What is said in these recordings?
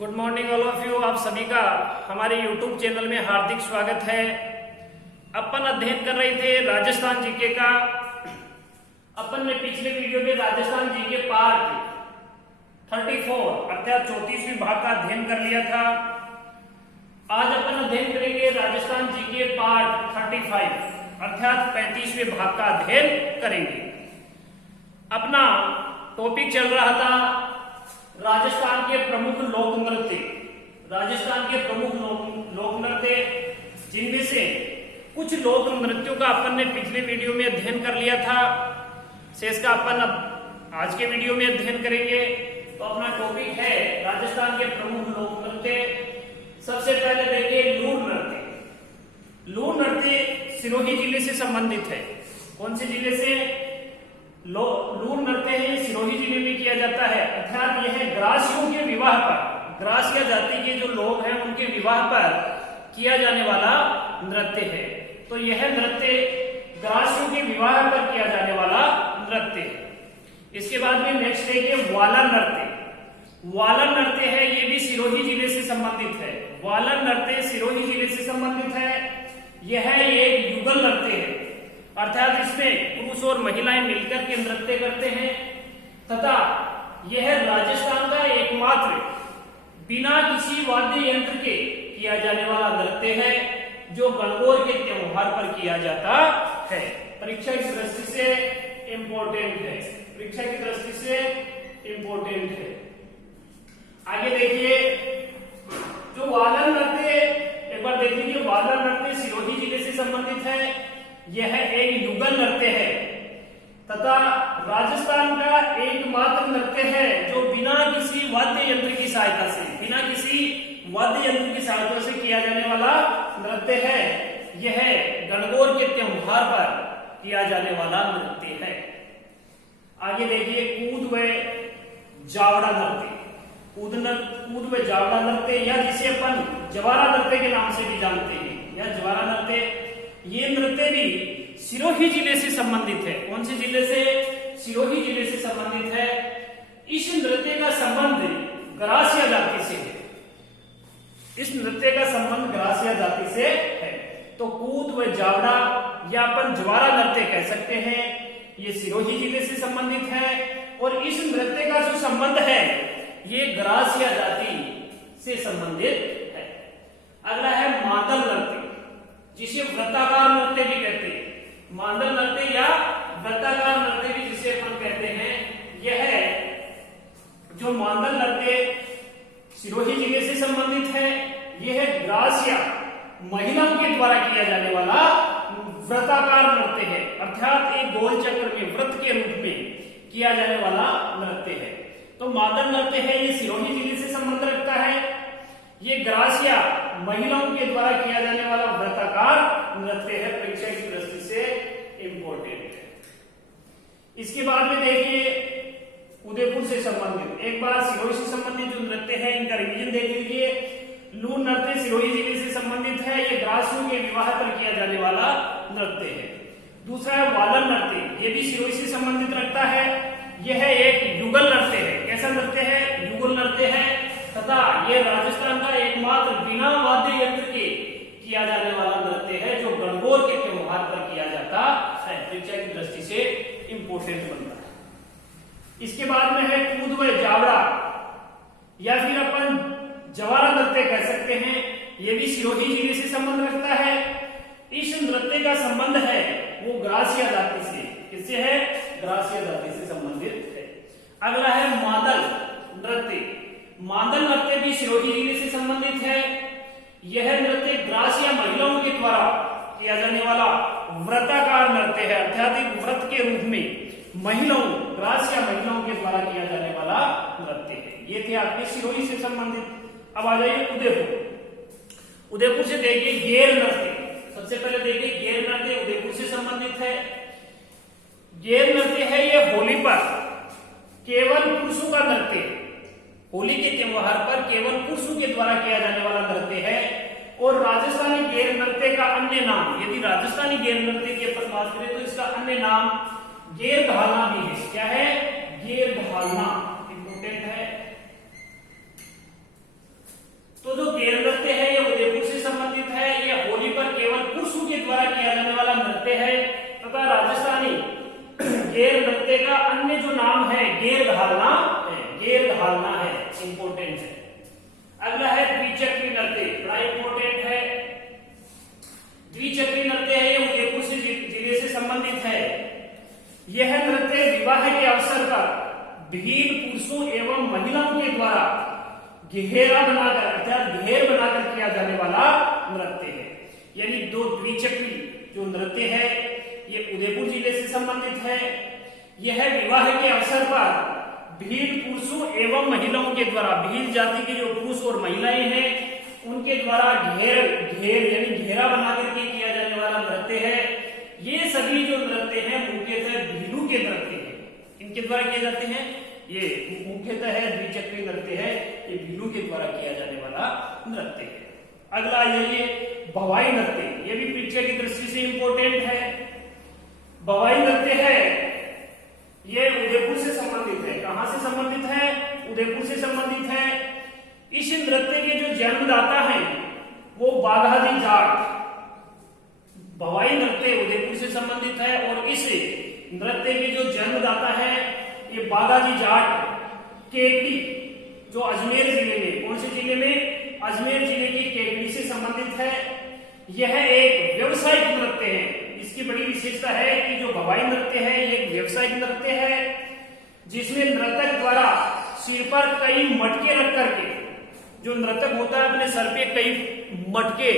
Good morning all of you. आप सभी का हमारे YouTube चैनल में हार्दिक स्वागत है। अपन अध्ययन कर रहे थे राजस्थान जीके का। अपन ने पिछले वीडियो में राजस्थान जीके पार्ट 34 अर्थात 34वीं भाग का अध्ययन कर लिया था। आज अपन अध्ययन करेंगे राजस्थान जीके पार्ट 35 अर्थात 35वें भाग का अध्ययन करेंगे। अपना टॉपिक चल रहा था राजस्थान के प्रमुख लोक नृत्य। राजस्थान के प्रमुख लोक नृत्य जिनमें से कुछ लोक नृत्यों का अपन ने पिछले वीडियो में अध्ययन कर लिया था। शेष का अपन अब आज के वीडियो में अध्ययन करेंगे। तो अपना टॉपिक है राजस्थान के प्रमुख लोक नृत्य। सबसे पहले देखिए लूर नृत्य। लूर नृत्य सिरोही जिले से संबंधित है। कौन से जिले से? लूर नृत्य है सिरोही जिले में किया जाता है। अर्थात यह ग्रासियों के विवाह पर, ग्रासिया जाति के जो लोग हैं उनके विवाह पर किया जाने वाला नृत्य है। तो यह नृत्य ग्रासियों के विवाह पर किया जाने वाला नृत्य है। इसके बाद में नेक्स्ट है कि वाला नृत्य। वाला नृत्य है, ये भी सिरोही जिले से संबंधित है। वाला नृत्य सिरोही जिले से संबंधित है। यह एक युगल नृत्य है, अर्थात इसमें पुरुष और महिलाएं मिलकर के नृत्य करते हैं तथा यह राजस्थान का एकमात्र बिना किसी वाद्य यंत्र के किया जाने वाला नृत्य है जो गणगौर के त्योहार पर किया जाता है। परीक्षा की दृष्टि से इंपॉर्टेंट है। परीक्षा की दृष्टि से इंपॉर्टेंट है। आगे देखिए जो वालन नृत्य, एक बार देख लीजिए। वालन नृत्य सिरोही जिले से संबंधित है। यह एक युगल नृत्य है तथा राजस्थान का एकमात्र नृत्य है जो बिना किसी वाद्य यंत्र की सहायता से, बिना किसी वाद्य यंत्र की सहायता से किया जाने वाला नृत्य है। यह गणगौर के त्योहार पर किया जाने वाला नृत्य है। आगे देखिए कूद व जावड़ा नृत्य। कूद व जावड़ा नृत्य या जिसे अपन जवारा नृत्य के नाम से भी जानते हैं, या जवारा नृत्य, ये नृत्य भी सिरोही जिले से संबंधित है। कौन से जिले से? सिरोही जिले से संबंधित है। इस नृत्य का संबंध ग्रासिया जाति से है। इस नृत्य का संबंध ग्रासिया जाति से है। तो कूद व जावड़ा या अपन जवारा नृत्य कह सकते हैं, ये सिरोही जिले से संबंधित है। और इस नृत्य का जो संबंध है ये ग्रासिया जाति से संबंधित है। अगला है मादल नृत्य, जिसे वृत्ताकार नृत्य भी कहते हैं। मादल नृत्य या वृत्ताकार नृत्य भी जिसे अपन कहते हैं। यह जो मादल नृत्य सिरोही जिले से संबंधित है, यह ग्रासिया महिलाओं के द्वारा किया जाने वाला वृत्ताकार नृत्य है। अर्थात एक गोल चक्र में वृत्त के रूप में किया जाने वाला नृत्य है। तो मादल नृत्य है, ये सिरोही जिले से संबंध रखता है। ये ग्रासिया महिलाओं के द्वारा किया जाने वाला वृत्ताकार नृत्य है। परीक्षा की दृष्टि से इंपॉर्टेंट है। इसके बाद में देखिए उदयपुर से संबंधित, एक बार सिरोही से संबंधित जो नृत्य है इनका रिवीजन देख लीजिए। लूर नृत्य सिरोही जिले से संबंधित है। ये ग्रासियों के विवाह पर किया जाने वाला नृत्य है। दूसरा है वालन नृत्य, ये भी सिरोही से संबंधित रखता है। यह एक युगल नृत्य है। कैसा नृत्य है? युगल नृत्य है तथा यह राजस्थान का एकमात्र बिना वाद्य यंत्र के किया जाने वाला नृत्य है जो गणगौर के त्योहार पर किया जाता है। परीक्षा की दृष्टि से इंपोर्टेंट बनता है। इसके बाद में है कूद व जावड़ा या फिर अपन जवारा नृत्य कह सकते हैं। यह भी सिरोही जिले से संबंध रखता है। इस नृत्य का संबंध है वो ग्रासिया जाति से। किससे है? ग्रासिया जाति से संबंधित है। अगला है मादल नृत्य। मादल नृत्य भी सिरोही जिले से संबंधित है। यह नृत्य ग्रासिया महिलाओं के द्वारा किया जाने वाला व्रताकार नृत्य है। अर्थात एक व्रत के रूप में ग्रासिया महिलाओं के द्वारा किया जाने वाला नृत्य है। ये थे आपके सिरोही से संबंधित। अब आ जाइए उदयपुर। उदयपुर से देखिए गेर नृत्य। सबसे पहले देखिए गेर नृत्य उदयपुर से संबंधित है। गेर नृत्य है ये होली पर केवल पुरुषों का नृत्य, होली के त्योहार पर केवल पुरुषों के द्वारा किया जाने वाला नृत्य है। और राजस्थानी गेर नृत्य का अन्य नाम, यदि राजस्थानी गेर नृत्य की अपन बात करें तो इसका अन्य नाम गेर घालना भी है। क्या है? गेर घालना। इंपोर्टेंट है। तो जो गेर नृत्य है ये उदयपुर से संबंधित है। ये होली पर केवल पुरुषों के द्वारा किया जाने वाला नृत्य है तथा राजस्थानी गेर नृत्य का अन्य जो नाम है गेर घालना है। गेर घालना है, इंपोर्टेंट है। अगला है द्विचक्री नृत्य, बड़ा इंपोर्टेंट है। द्विचक्री नृत्य है, ये उदयपुर से जिले से संबंधित है। यह नृत्य विवाह के अवसर पर भील पुरुषों एवं महिलाओं के द्वारा घेरा बनाकर अर्थात घेर बनाकर किया जाने वाला नृत्य है। यानी दो द्विचक्री जो नृत्य है ये उदयपुर जिले से संबंधित है। यह विवाह के अवसर पर भील पुरुषों एवं महिलाओं के द्वारा, भील जाति के जो पुरुष और महिलाएं हैं उनके द्वारा घेर यानी घेरा बनाकर के किया जाने वाला नृत्य है। ये सभी जो नृत्य हैं मुख्यतः भीलू के नृत्य हैं। इनके द्वारा किए जाते हैं, ये मुख्यतः है द्विचक्री नृत्य है, ये भीलू के द्वारा किया जाने वाला नृत्य है। अगला ये भवाई नृत्य, ये भी परीक्षा की दृष्टि से इंपोर्टेंट है। भवाई नृत्य है ये उदयपुर से संबंधित है। कहां से संबंधित है? उदयपुर से संबंधित है। इस नृत्य के जो जन्मदाता हैं वो बाघाजी जाट। भवाई नृत्य उदयपुर से संबंधित है और इस नृत्य के जो जन्मदाता है ये बाघाजी जाट केकड़ी, जो अजमेर जिले में, कौन से जिले में? अजमेर जिले की केकड़ी से संबंधित है। यह एक व्यवसायिक नृत्य है। इसकी बड़ी विशेषता है कि जो भवाई नृत्य है ये एक व्यवसायिक नृत्य है जिसमें नर्तक द्वारा सिर पर कई मटके रख करके, जो नर्तक होता है अपने सर पे कई मटके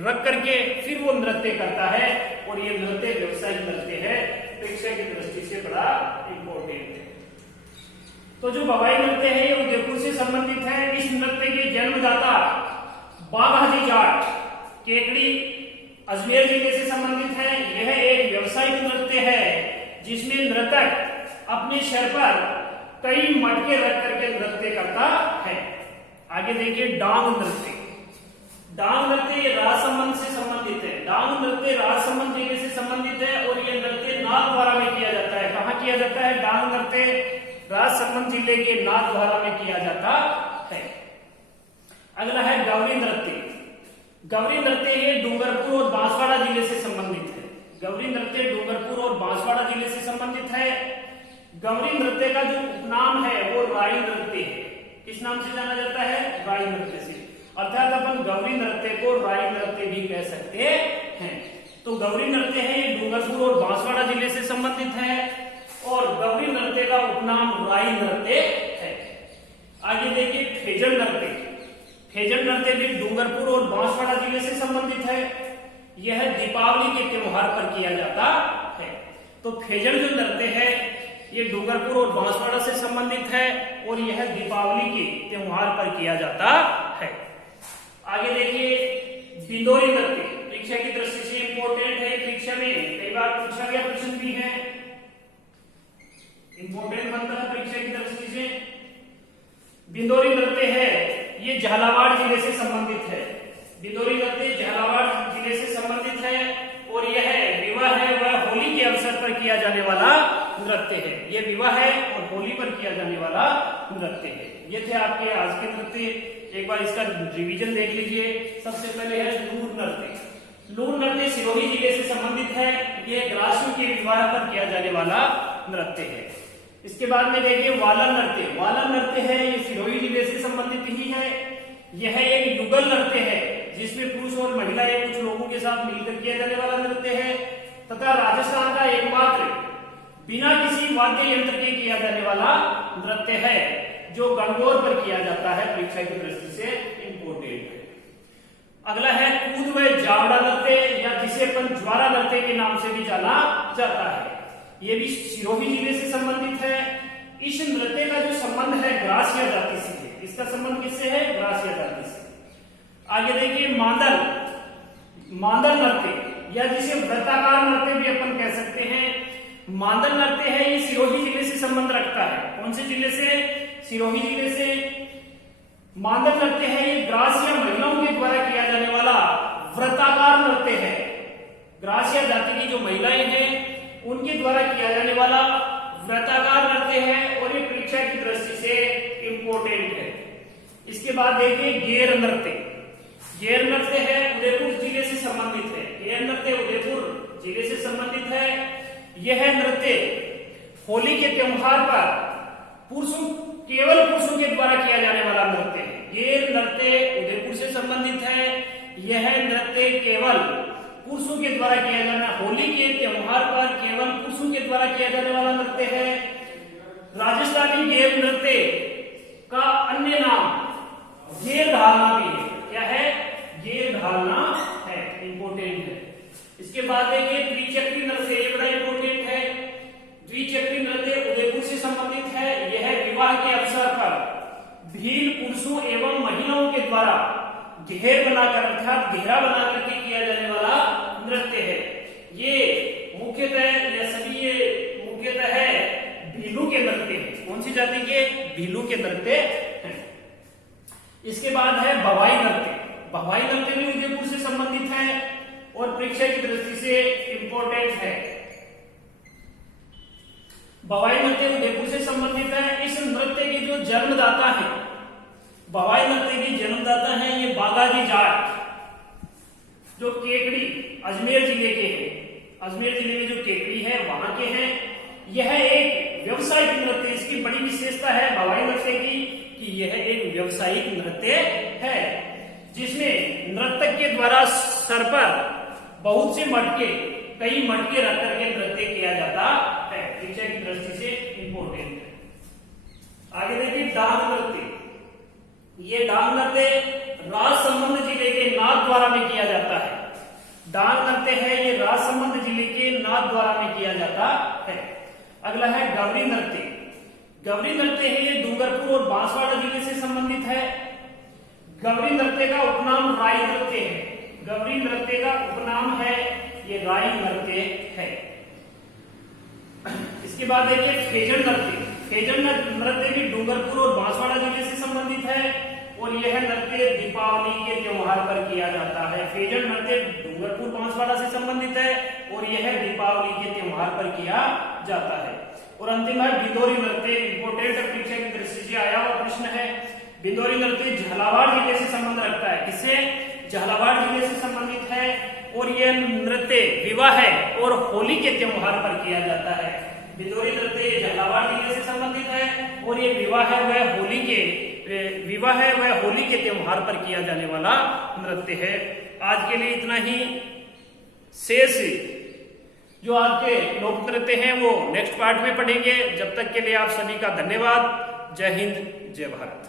रख करके फिर वो नृत्य करता है और ये नृत्य व्यवसायिक नृत्य है। परीक्षा की दृष्टि से बड़ा इंपॉर्टेंट है। तो जो भवाई नृत्य है ये उदयपुर से संबंधित है। इस नृत्य के जन्मदाता बाघाजी जाट केकड़ी अजमेर जिले से संबंधित है। यह एक व्यवसायिक नृत्य है जिसमें नर्तक अपने सिर पर कई मटके रख करके नृत्य करता है। आगे देखिए डांग नृत्य। डांग नृत्य राजसमंद से संबंधित है। डांग नृत्य राजसमंद जिले से संबंधित है और यह नृत्य नाथद्वारा में किया जाता है। कहाँ किया जाता है? डांग नृत्य राजसमंद जिले के नाथद्वारा में किया जाता है। अगला है गौरी नृत्य। गौरी नृत्य ये डूंगरपुर और बांसवाड़ा जिले से संबंधित है। गौरी नृत्य डूंगरपुर और बांसवाड़ा जिले से संबंधित है। गौरी नृत्य का जो उपनाम है वो राई नृत्य है। किस नाम से जाना जाता है? राई नृत्य से। अर्थात अपन गौरी नृत्य को राई नृत्य भी कह सकते हैं। तो गौरी नृत्य है ये डूंगरपुर और बांसवाड़ा जिले से संबंधित है और गौरी नृत्य का उपनाम राई नृत्य है। आगे देखिए खेजड़ नृत्य। खेजड़ नृत्य भी डूंगरपुर और बांसवाड़ा जिले से संबंधित है। यह दीपावली के त्योहार पर किया जाता है। तो खेजड़ जो नृत्य है ये डूंगरपुर और बांसवाड़ा से संबंधित है और यह दीपावली के त्योहार पर किया जाता है। आगे देखिए बिंदोरी नृत्य, परीक्षा की दृष्टि से इंपोर्टेंट है। परीक्षा में कई बार पूछा गया प्रश्न भी है, इंपोर्टेंट बनता है परीक्षा की दृष्टि से। बिंदोरी नृत्य है ये झालावाड़ जिले से संबंधित है। बिंदोरी नृत्य झालावाड़ जिले से संबंधित है और यह विवाह है वह होली के अवसर पर किया जाने वाला नृत्य है। यह विवाह है और होली पर किया जाने वाला नृत्य है। ये थे आपके आज के नृत्य। एक बार इसका रिवीजन देख लीजिए। सबसे पहले है लूर नृत्य। लूर नृत्य सिरोही जिले से संबंधित है। यह ग्रासियों के विवाह पर किया जाने वाला नृत्य है। इसके बाद में देखिए वाला नृत्य। वाला नृत्य है ये सिरोही जिले से संबंधित ही है। यह एक युगल नृत्य है जिसमें पुरुष और महिलाएं कुछ लोगों के साथ मिलकर किया जाने वाला नृत्य है तथा राजस्थान का एकमात्र बिना किसी वाद्य यंत्र के किया जाने वाला नृत्य है जो गणगौर पर किया जाता है। परीक्षा की दृष्टि से इंपोर्टेंट है। अगला है कूद व जावड़ा नृत्य या जिसे अपन ज्वारा नृत्य के नाम से भी जाना जाता है। ये भी सिरोही जिले से संबंधित है। इस नृत्य का जो संबंध है ग्रासिया जाति से है। इसका संबंध किससे है? ग्रासिया जाति से। आगे देखिए मांदल। मांदल नृत्य या जिसे वृत्ताकार नृत्य भी अपन कह सकते हैं। मांदल नृत्य है ये सिरोही जिले से संबंध रखता है। कौन से जिले से? सिरोही जिले से। मांदल नृत्य है ये ग्रासिया महिलाओं के द्वारा किया जाने वाला वृत्ताकार नृत्य है। ग्रासिया जाति की जो महिलाएं हैं उनके द्वारा किया जाने वाला वृत्ताकार नृत्य है और ये परीक्षा की दृष्टि से इंपोर्टेंट है। इसके बाद देखिए गेर नृत्य। गेर नृत्य है उदयपुर जिले से संबंधित है। गेर नृत्य उदयपुर जिले से संबंधित है। यह नृत्य होली के त्योहार पर केवल पुरुषों के द्वारा किया जाने वाला नृत्य है। गेर नृत्य उदयपुर से संबंधित है। यह नृत्य केवल पुरुषों के द्वारा किया जाना, होली के त्योहार पर केवल पुरुषों के द्वारा किया जाने वाला नृत्य है। राजस्थानी गेर नृत्य का अन्य नाम घेर ढालना भी है। क्या है? घेर ढालना है, इंपोर्टेंट है। इसके बाद देखिए द्विचक्री नृत्य, ये बड़ा इंपोर्टेंट है। द्विचक्री नृत्य उदयपुर से संबंधित है। यह विवाह के अवसर पर भील पुरुषों एवं महिलाओं के द्वारा घेर बनाकर अर्थात घेरा बनाकर के किया जाने वाला नृत्य है। ये मुख्यतः है भीलू के नृत्य। कौन सी जाति के? भीलू के नृत्य हैं। इसके बाद है भवाई नृत्य। भवाई नृत्य भी उदयपुर से संबंधित है और परीक्षा की दृष्टि से इंपॉर्टेंट है। भवाई नृत्य उदयपुर से संबंधित है। इस नृत्य की जो जन्मदाता है, भवाई नृत्य की जन्मदाता है ये बालाजी जाट, जो केकड़ी अजमेर जिले के हैं। अजमेर जिले में जो केकड़ी है वहां के हैं। यह एक व्यवसायिक नृत्य, इसकी बड़ी विशेषता है भवाई नृत्य की कि यह एक व्यवसायिक नृत्य है, जिसमें नर्तक के द्वारा सर पर बहुत से मटके, कई मटके रख करके नृत्य किया जाता है। शिक्षा की दृष्टि से इंपोर्टेंट है। आगे देखिए डांग नृत्य। ये डांग नृत्य राजसमंद जिले के नाथद्वारा में किया जाता है। डांग नृत्य है ये राजसमंद जिले के नाथद्वारा में किया जाता है। अगला है गवरी नृत्य। गवरी नृत्य है ये डूंगरपुर और बांसवाड़ा जिले से संबंधित है। गवरी नृत्य का उपनाम राई नृत्य है। गवरी नृत्य का उपनाम है ये राई नृत्य है। इसके बाद देखिए फेजन नृत्य। फेजन नृत्य भी डूंगरपुर और बांसवाड़ा जिले से संबंधित है और यह नृत्य दीपावली के त्योहार पर किया जाता है। फेजन नृत्य डूंगरपुर बांसवाड़ा से संबंधित है और यह दीपावली के त्योहार पर किया जाता है। और अंतिम है बिंदोरी नृत्य। इंपोर्टेंट परीक्षा की दृष्टि से आया हुआ प्रश्न है। बिंदोरी नृत्य झालावाड़ जिले से संबंध रखता है। किससे? झालावाड़ जिले से संबंधित है और यह नृत्य विवाह और होली के त्योहार पर किया जाता है। बिंदोरी नृत्य झालावाड़ जिले से संबंधित है और ये विवाह वह होली के त्योहार पर किया जाने वाला नृत्य है। आज के लिए इतना ही। शेष जो आज के लोक नृत्य हैं वो नेक्स्ट पार्ट में पढ़ेंगे। जब तक के लिए आप सभी का धन्यवाद। जय हिंद, जय भारत।